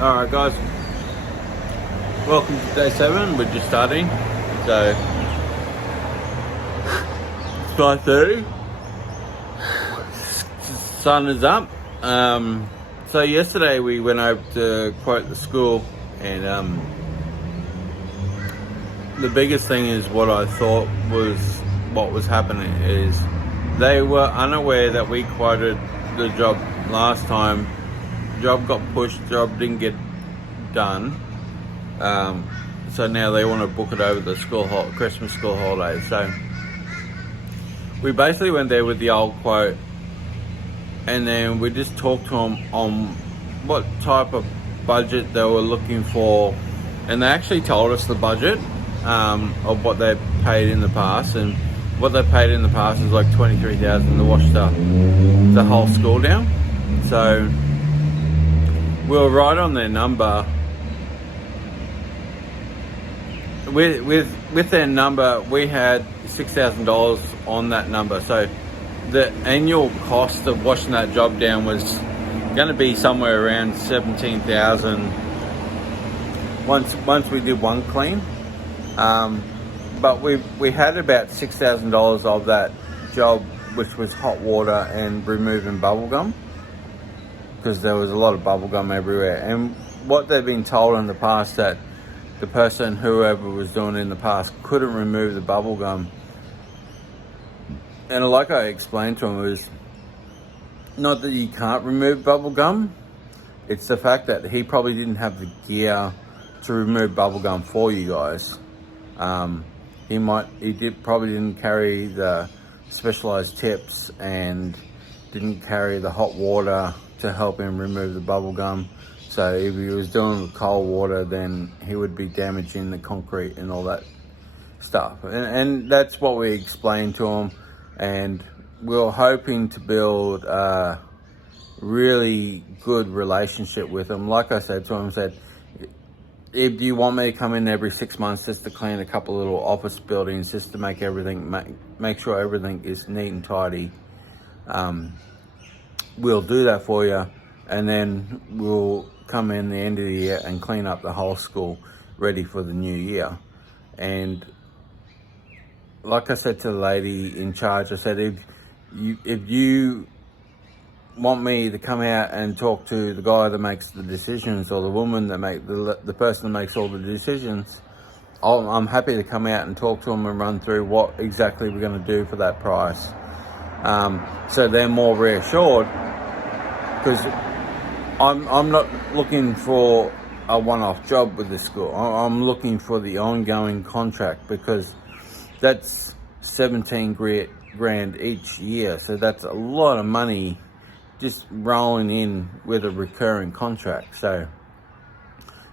Alright guys, welcome to day 7. We're just starting, so it's 5:30. Sun is up. So yesterday we went over to quote the school, and the biggest thing is what I thought was what was happening is they were unaware that we quoted the job last time. Job got pushed, job didn't get done, so now they want to book it over the Christmas school holidays. So we basically went there with the old quote, and then we just talked to them on what type of budget they were looking for, and they actually told us the budget of what they paid in the past, and what they paid in the past is like $23,000 to wash the whole school down. So we were right on their number. With their number, we had $6,000 on that number. So the annual cost of washing that job down was going to be somewhere around $17,000 once we did one clean. But we had about $6,000 of that job, which was hot water and removing bubble gum, because there was a lot of bubble gum everywhere. And what they've been told in the past, that the person, whoever was doing it in the past, couldn't remove the bubble gum. And like I explained to him, it was not that you can't remove bubble gum, it's the fact that he probably didn't have the gear to remove bubble gum for you guys. He probably didn't carry the specialized tips and didn't carry the hot water to help him remove the bubble gum. So if he was doing it with cold water, then he would be damaging the concrete and all that stuff. And that's what we explained to him. And we were hoping to build a really good relationship with him. Like I said to him, if you want me to come in every 6 months just to clean a couple of little office buildings, just to make sure everything is neat and tidy, we'll do that for you. And then we'll come in the end of the year and clean up the whole school, ready for the new year. And like I said to the lady in charge, I said, if you want me to come out and talk to the guy that makes the decisions, or the woman that the person that makes all the decisions, I'm happy to come out and talk to them and run through what exactly we're going to do for that price. So they're more reassured, because I'm not looking for a one-off job with this school. I'm looking for the ongoing contract, because that's 17 grand each year. So that's a lot of money just rolling in with a recurring contract. So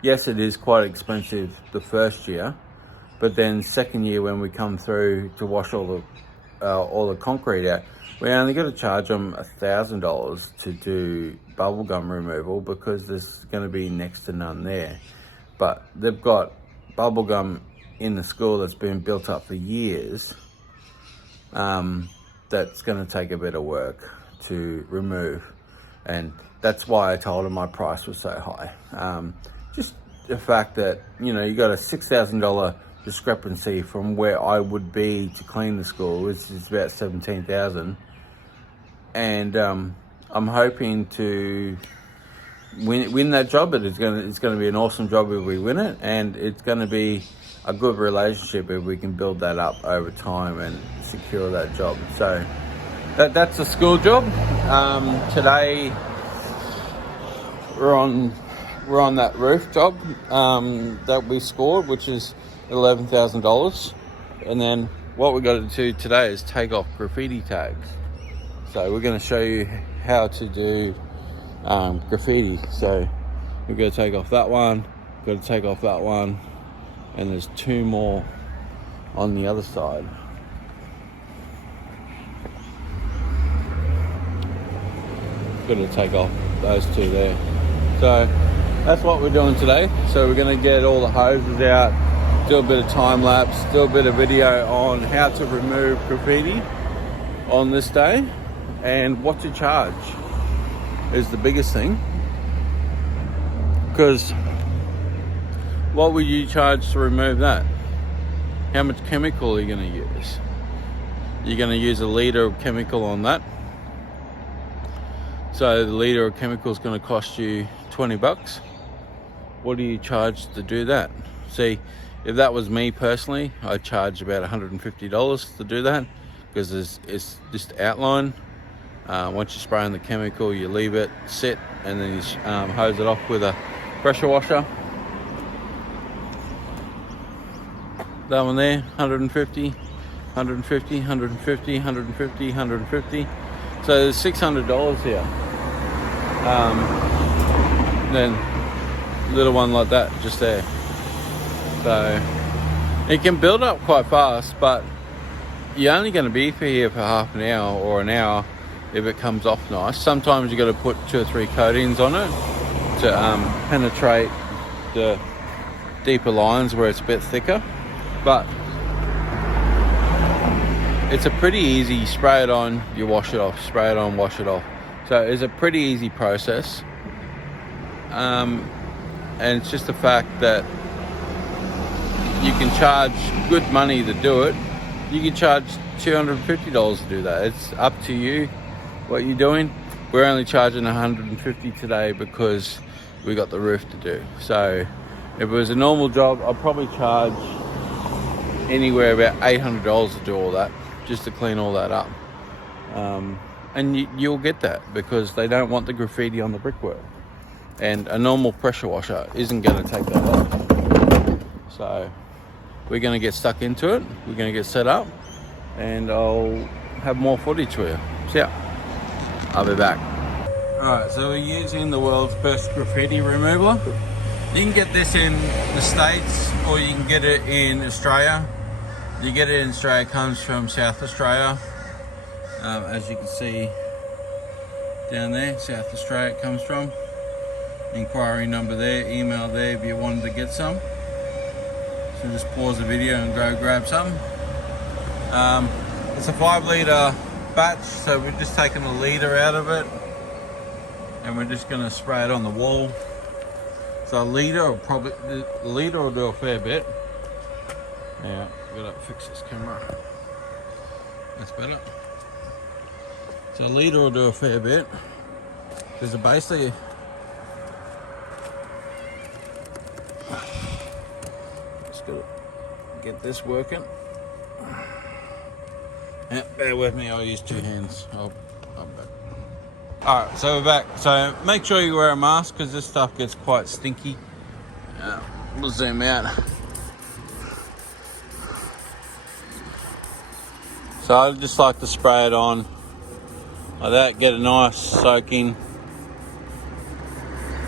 yes, it is quite expensive the first year, but then second year, when we come through to wash all the concrete out, we only got to charge them $1,000 to do bubble gum removal, because there's going to be next to none there. But they've got bubble gum in the school that's been built up for years, that's going to take a bit of work to remove. And that's why I told him my price was so high. Just the fact that, you got a $6,000 discrepancy from where I would be to clean the school, which is about $17,000. And I'm hoping to win that job. It's going to be an awesome job if we win it, and it's going to be a good relationship if we can build that up over time and secure that job. So that's a school job. Today we're on that roof job that we scored, which is $11,000. And then what we're going to do today is take off graffiti tags. So we're going to show you how to do graffiti. So we've got to take off that one, got to take off that one, and there's 2 more on the other side. Got to take off those 2 there. So that's what we're doing today. So we're going to get all the hoses out, do a bit of time lapse, do a bit of video on how to remove graffiti on this day, and what to charge is the biggest thing. Because what would you charge to remove that? How much chemical are you going to use? You're going to use a litre of chemical on that. So the litre of chemical is going to cost you 20 bucks. What do you charge to do that? See, if that was me personally, I'd charge about $150 to do that, because it's just outline. Once you spray on the chemical, you leave it sit, and then you hose it off with a pressure washer. That one there, 150, 150, 150, 150, 150. So there's $600 here. Then little one like that just there. So it can build up quite fast, but you're only going to be here for half an hour or an hour if it comes off nice. Sometimes you got to put 2 or 3 coatings on it to penetrate the deeper lines where it's a bit thicker. But it's a pretty easy, spray it on, you wash it off, spray it on, wash it off. So it's a pretty easy process. And it's just the fact that you can charge good money to do it. You can charge $250 to do that. It's up to you what you're doing. We're only charging $150 today because we got the roof to do. So if it was a normal job, I'd probably charge anywhere about $800 to do all that, just to clean all that up. And you'll get that because they don't want the graffiti on the brickwork. And a normal pressure washer isn't going to take that off. So we're going to get stuck into it. We're going to get set up, and I'll have more footage for you. So yeah, I'll be back. Alright, so we're using the world's best graffiti remover. You can get this in the States, or you can get it in Australia. You get it in Australia, it comes from South Australia. As you can see down there, South Australia it comes from. Inquiry number there, email there if you wanted to get some. So just pause the video and go grab some. It's a 5 litre batch, so we're just taking a litre out of it, and we're just going to spray it on the wall. So a litre will do a fair bit. Yeah, I've got to fix this camera. That's better. So a litre will do a fair bit. There's basically just got to get this working. Yeah, bear with me, I'll use 2 hands. I'm back. Alright, so we're back. So make sure you wear a mask because this stuff gets quite stinky. We'll zoom out. So I just like to spray it on like that, get a nice soaking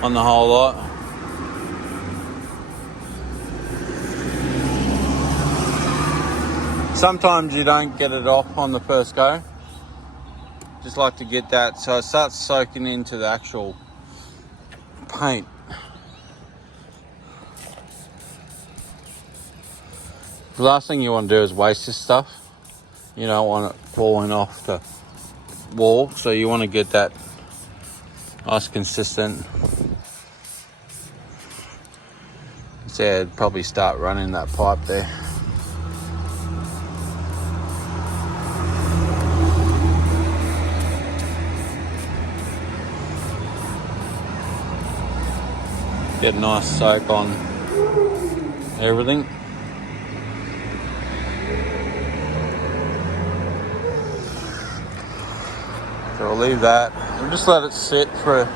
on the whole lot. Sometimes you don't get it off on the first go. Just like to get that so it starts soaking into the actual paint. The last thing you want to do is waste this stuff. You don't want it falling off the wall, so you want to get that nice consistent. So yeah, I'd probably start running that pipe there. Get a nice soak on everything. So we'll leave that. We'll just let it sit for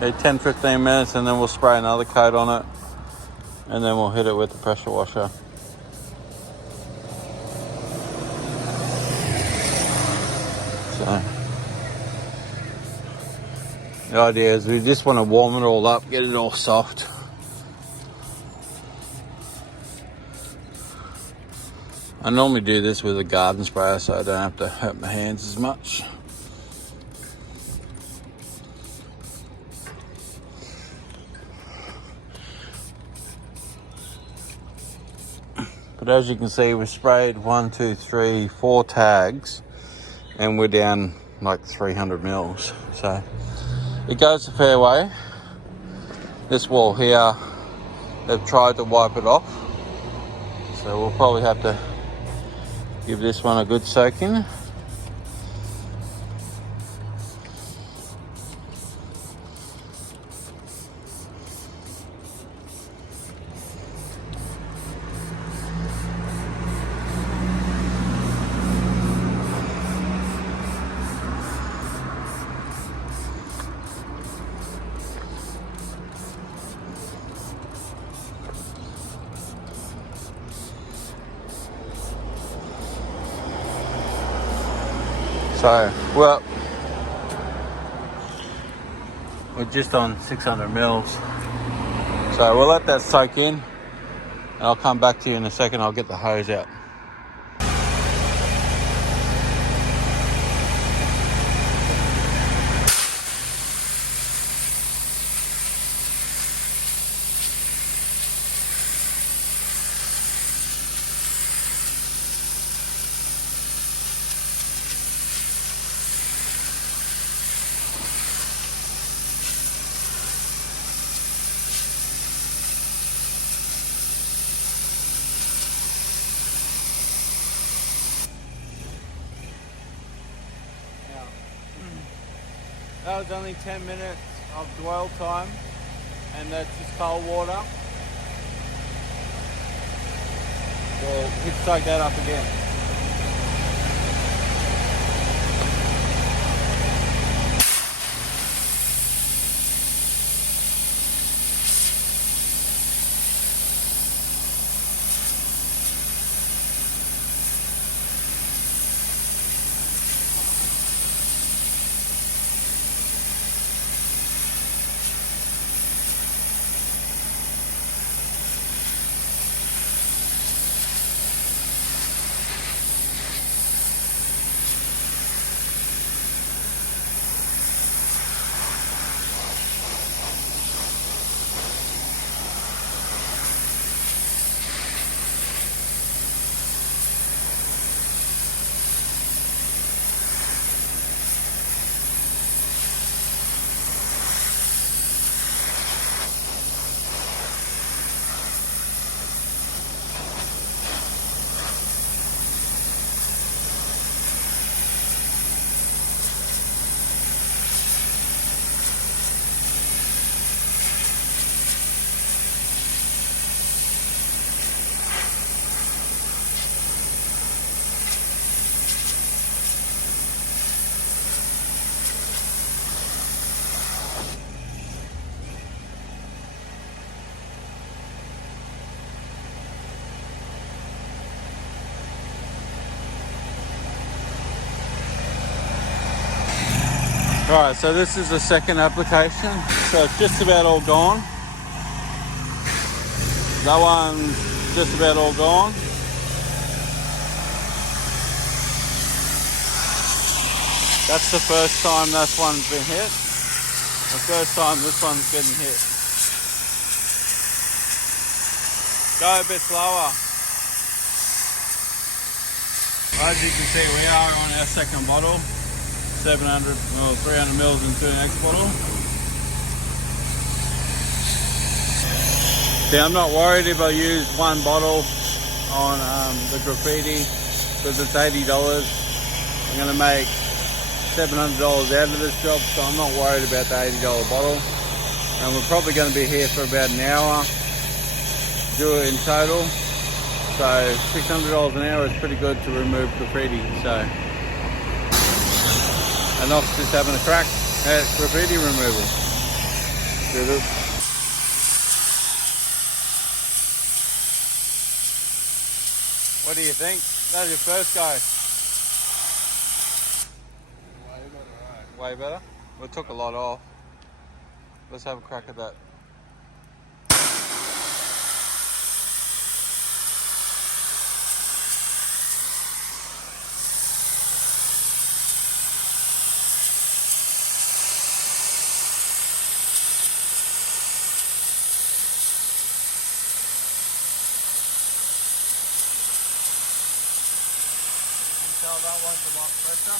10-15 minutes, and then we'll spray another coat on it, and then we'll hit it with the pressure washer. So the idea is we just want to warm it all up, get it all soft. I normally do this with a garden sprayer so I don't have to hurt my hands as much. But as you can see, we sprayed 1, 2, 3, 4 tags, and we're down like 300 mils. So it goes a fair way. This wall here, they've tried to wipe it off. So we'll probably have to give this one a good soaking. So, well, we're just on 600 mils. So we'll let that soak in, and I'll come back to you in a second. I'll get the hose out. That was only 10 minutes of dwell time, and that's just cold water. We'll soak that up again. Alright, so this is the second application. So it's just about all gone. That one's just about all gone. That's the first time this one's been hit. The first time this one's getting hit. Go a bit slower. As you can see, we are on our second bottle. 700 or 300 mils into the next bottle. See, I'm not worried if I use one bottle on the graffiti because it's $80. I'm going to make $700 out of this job, so I'm not worried about the $80 bottle. And we're probably going to be here for about an hour, do it in total. So $600 an hour is pretty good to remove graffiti. So. And off just having a crack at graffiti removal. What do you think? That's your first go. Way better, right? Way better? We took a lot off. Let's have a crack at that. Tell that one's a lot fresher.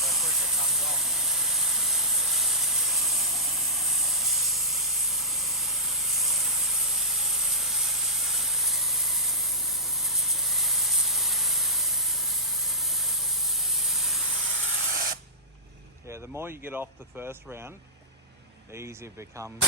So quick it comes off. the more you get off the first round, the easier it becomes.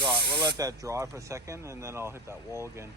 Right, we'll let that dry for a second and then I'll hit that wall again.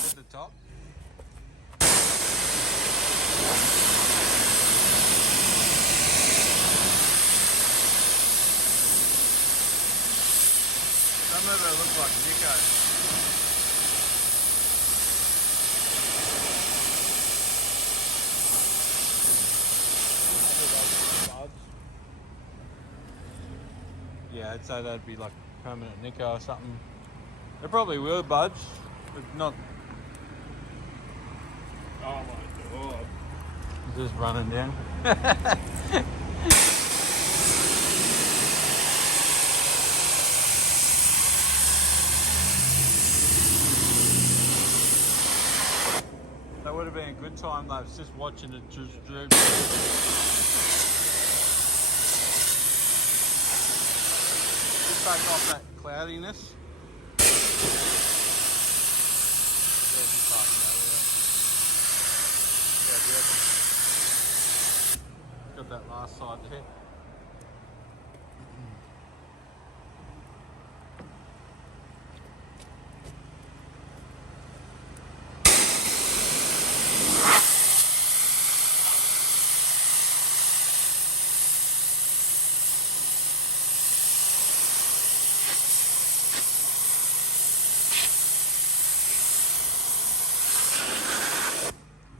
Hit the top. Some of it looks like Nico. Yeah, I'd say that'd be like permanent Nico or something. They probably will budge, but not. Oh my god. Just running down. That would have been a good time though, just watching it just droop. Just take off that cloudiness. Got that last side there.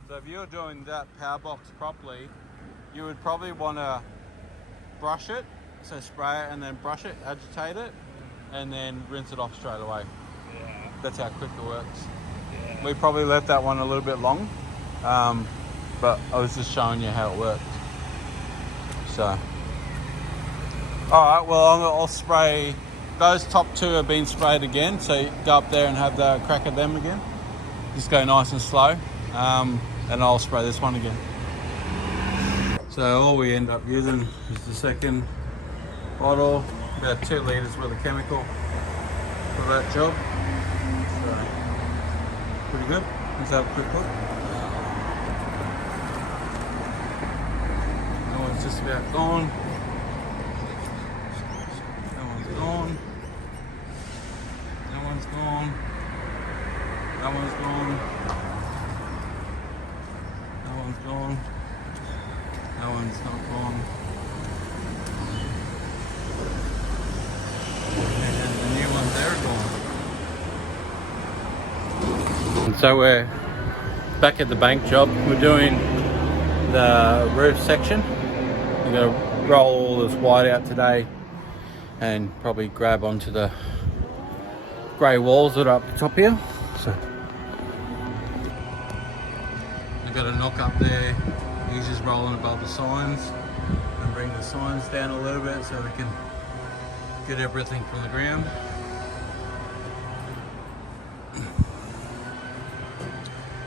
So if you're doing that power box properly, you would probably want to brush it, so spray it and then brush it, agitate it, and then rinse it off straight away. Yeah. That's how quick it works. Yeah. We probably left that one a little bit long, but I was just showing you how it worked. So, all right, well I'll spray, those top two have been sprayed again, so you go up there and have the crack at them again. Just go nice and slow, and I'll spray this one again. So all we end up using is the second bottle, about 2 litres worth of chemical for that job. So, pretty good. Let's have a quick look. That one's just about gone. That one's gone. That one's gone. That one's gone. That one's gone. That one's not gone. And the new ones there are gone. And so we're back at the bank job. We're doing the roof section. We're going to roll all this white out today and probably grab onto the grey walls that are up the top here. So we've got a knock up there. He's just rolling above the signs and bring the signs down a little bit so we can get everything from the ground.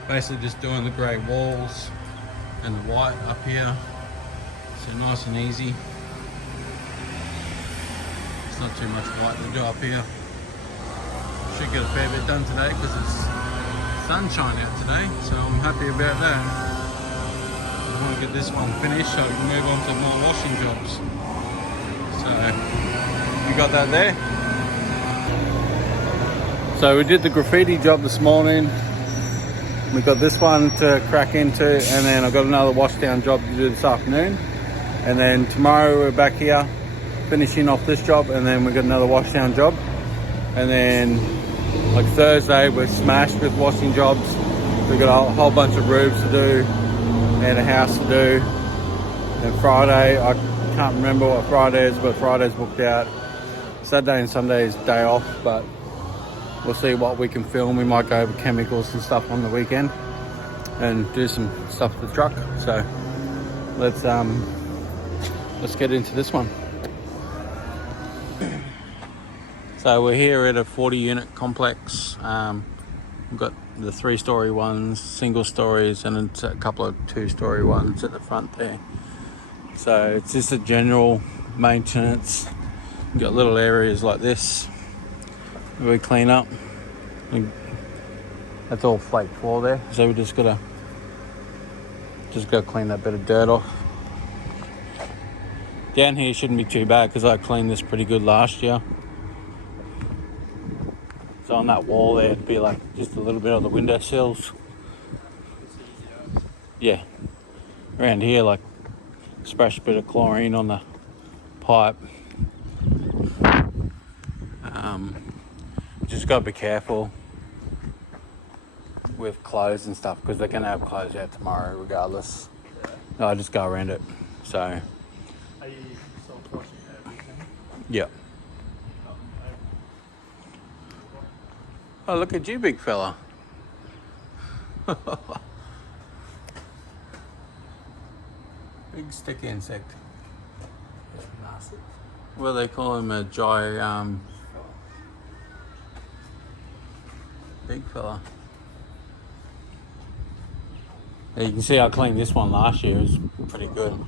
Basically just doing the grey walls and the white up here, so nice and easy. It's not too much white to do up here. Should get a fair bit done today because it's sunshine out today, so I'm happy about that. I want to get this one finished so we can move on to more washing jobs. So you got that there. So we did the graffiti job this morning. We got this one to crack into, and then I've got another wash down job to do this afternoon. And then tomorrow we're back here finishing off this job, and then we've got another wash down job. And then like Thursday we're smashed with washing jobs. We've got a whole bunch of roofs to do and a house to do. And Friday, I can't remember what Friday is, but Friday's booked out. Saturday and Sunday is day off, but we'll see what we can film. We might go over chemicals and stuff on the weekend and do some stuff with the truck. So let's get into this one. So we're here at a 40 unit complex. We've got the 3-story ones, single stories, and it's a couple of 2-story ones at the front there. So it's just a general maintenance. We've got little areas like this we clean up. That's all flake floor there, so we just gotta clean that bit of dirt off. Down here shouldn't be too bad because I cleaned this pretty good last year. So on that wall there, it'd be like just a little bit on the window sills. Yeah, around here, like splash a bit of chlorine on the pipe. Just gotta be careful with clothes and stuff because they're gonna have clothes out tomorrow regardless. No, I just go around it. So. Are you self-washing everything? Yeah. Oh, look at you, big fella. Big sticky insect. Nasty. Well, they call him a dry, big fella. Yeah, you can see I cleaned this one last year. It was pretty good.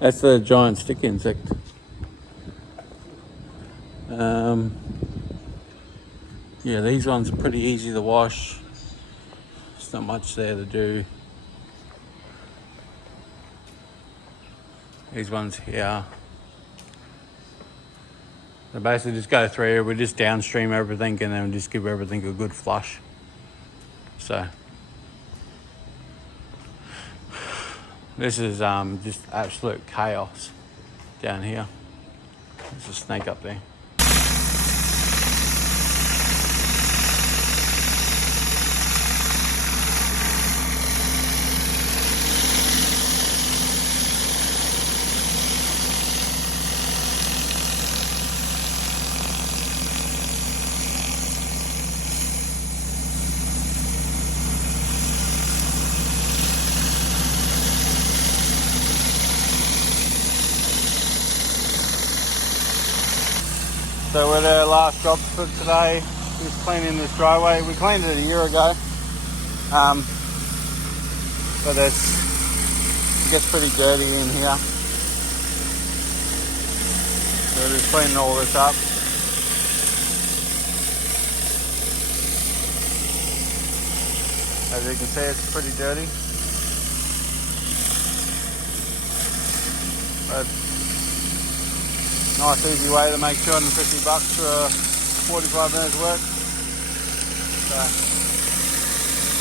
That's the giant stick insect. Yeah, these ones are pretty easy to wash. There's not much there to do. These ones here. So basically just go through, we just downstream everything and then we just give everything a good flush. So this is just absolute chaos down here. There's a snake up there. So we're at our last job for today, just cleaning this driveway. We cleaned it a year ago, but it gets pretty dirty in here. So we're just cleaning all this up. As you can see, it's pretty dirty. But nice easy way to make $250 for 45 minutes work. So